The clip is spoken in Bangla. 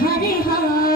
হরে হরে